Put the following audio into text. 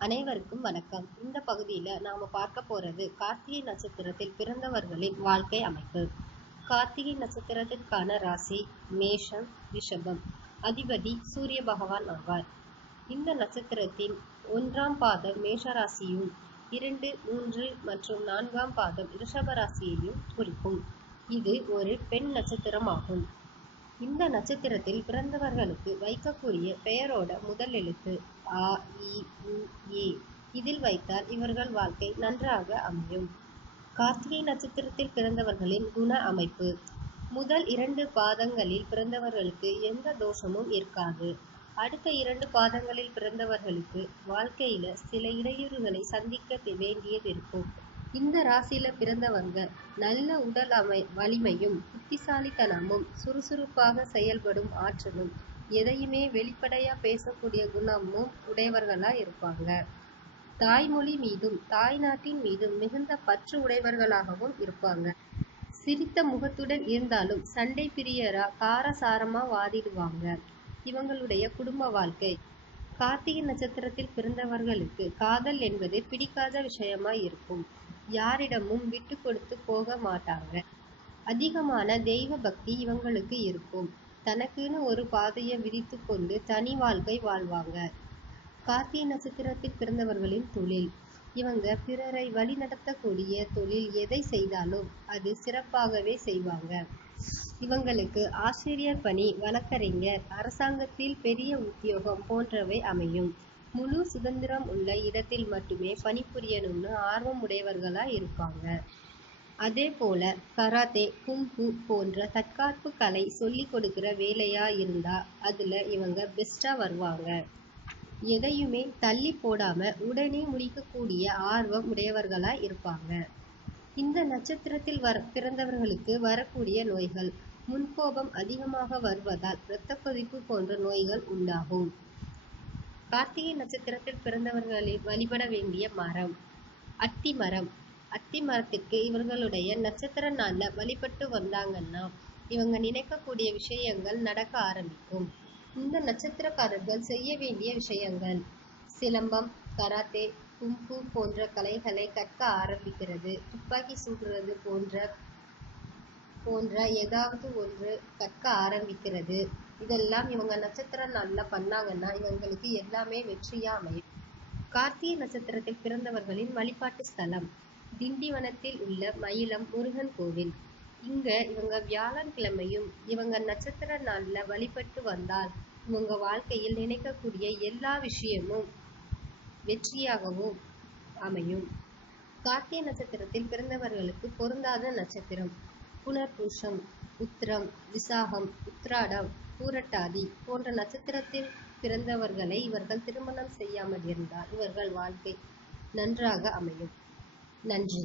அனைவருக்கும் வணக்கம். இந்த பகுதியில நாம பார்க்க போறது கார்த்திகை நட்சத்திரத்தில் பிறந்தவர்களின் வாழ்க்கை அமைப்பு. கார்த்திகை நட்சத்திரத்திற்கான ராசி மேஷம், ரிஷபம். அதிபதி சூரிய பகவான் ஆவார். இந்த நட்சத்திரத்தின் 1ஆம் பாதம் மேஷ ராசியும் 2, 3 மற்றும் 4ஆம் பாதம் ரிஷப ராசியையும் குறிக்கும். இது ஒரு பெண் நட்சத்திரம் ஆகும். இந்த நட்சத்திரத்தில் பிறந்தவர்களுக்கு வைக்கக்கூடிய பெயரோட முதல் எழுத்து ஆ, இ, உ, ஏ. இதில் வைத்தால் இவர்கள் வாழ்க்கை நன்றாக அமையும். கார்த்திகை நட்சத்திரத்தில் பிறந்தவர்களின் குண அமைப்பு. முதல் 2 பாதங்களில் பிறந்தவர்களுக்கு எந்த தோஷமும் இருக்காது. அடுத்த 2 பாதங்களில் பிறந்தவர்களுக்கு வாழ்க்கையில சில இடையூறுகளை சந்திக்க வேண்டியது இருக்கும். இந்த ராசியில பிறந்தவங்க நல்ல உடல் வலிமையும், புத்திசாலித்தனமும், சுறுசுறுப்பாக செயல்படும் ஆற்றலும், எதையுமே வெளிப்படையா பேசக்கூடிய குணமும் உடையவர்களா இருப்பாங்க. தாய்மொழி மீதும் தாய்நாட்டின் மீதும் மிகுந்த பற்று உடையவர்களாகவும் இருப்பாங்க. சிரித்த முகத்துடன் இருந்தாலும் சண்டை பிரியரா காரசாரமா வாதிடுவாங்க. இவங்களுடைய குடும்ப வாழ்க்கை. கார்த்திகை நட்சத்திரத்தில் பிறந்தவர்களுக்கு காதல் என்பது பிடிக்காத விஷயமா இருக்கும். யாரிடமும் விட்டு கொடுத்து போக மாட்டாங்க. அதிகமான தெய்வ பக்தி இவங்களுக்கு இருக்கும். தனக்குன்னு ஒரு பாதையை விதித்து கொண்டு தனி வாழ்க்கை வாழ்வாங்க. கார்த்திகை நட்சத்திரத்தில் பிறந்தவர்களின் தொழில். இவங்க பிறரை வழி நடத்தக்கூடிய தொழில் எதை செய்தாலும் அது சிறப்பாகவே செய்வாங்க. இவங்களுக்கு ஆசிரியர் பணி, வழக்கறிஞர், அரசாங்கத்தில் பெரிய உத்தியோகம் போன்றவை அமையும். முழு சுதந்திரம் உள்ள இடத்தில் மட்டுமே பணிபுரியணும்னு ஆர்வம் உடையவர்களா இருப்பாங்க. அதே போல கராத்தே, குங்ஃபூ போன்ற தற்காப்பு கலை சொல்லி கொடுக்கிற வேலையா இருந்தா அதுல இவங்க பெஸ்டா வருவாங்க. எதையுமே தள்ளி போடாம உடனே முடிக்கக்கூடிய ஆர்வம் உடையவர்களா இருப்பாங்க. இந்த நட்சத்திரத்தில் பிறந்தவர்களுக்கு வரக்கூடிய நோய்கள். முன்கோபம் அதிகமாக வருவதால் இரத்த கொதிப்பு போன்ற நோய்கள் உண்டாகும். கார்த்திகை நட்சத்திரத்தில் பிறந்தவர்களில் வழிபட வேண்டிய மரம் அத்தி மரம். அத்தி மரத்திற்கு இவர்களுடைய நட்சத்திர நாள்ல வழிபட்டு வந்தாங்கன்னா இவங்க நினைக்கக்கூடிய விஷயங்கள் நடக்க ஆரம்பிக்கும். இந்த நட்சத்திரக்காரர்கள் செய்ய வேண்டிய விஷயங்கள்: சிலம்பம், கராத்தே, குங்ஃபூ போன்ற கலைகளை கற்க ஆரம்பிக்கிறது. துப்பாக்கி சுடுறது போன்ற ஏதாவது ஒன்று கற்க ஆரம்பிக்கிறது. இதெல்லாம் இவங்க நட்சத்திர நாள்ல பண்ணாங்கன்னா இவங்களுக்கு எல்லாமே வெற்றியா அமையும். கார்த்திகை நட்சத்திரத்தில் பிறந்தவர்களின் வழிபாட்டு ஸ்தலம் திண்டிவனத்தில் உள்ள மயிலம் முருகன் கோவில். இங்க இவங்க வியாழக்கிழமையும் இவங்க நட்சத்திர நாள்ல வழிபட்டு வந்தால் இவங்க வாழ்க்கையில் நினைக்கக்கூடிய எல்லா விஷயமும் வெற்றியாகவும் அமையும். கார்த்திகை நட்சத்திரத்தில் பிறந்தவர்களுக்கு பொருந்தாத நட்சத்திரம் புனர்பூசம், உத்திரம், விசாகம், உத்திராடம், பூரட்டாதி போன்ற நட்சத்திரத்தில் பிறந்தவர்களை இவர்கள் திருமணம் செய்யாமல் இருந்தால் இவர்கள் வாழ்க்கை நன்றாக அமையும். நன்றி.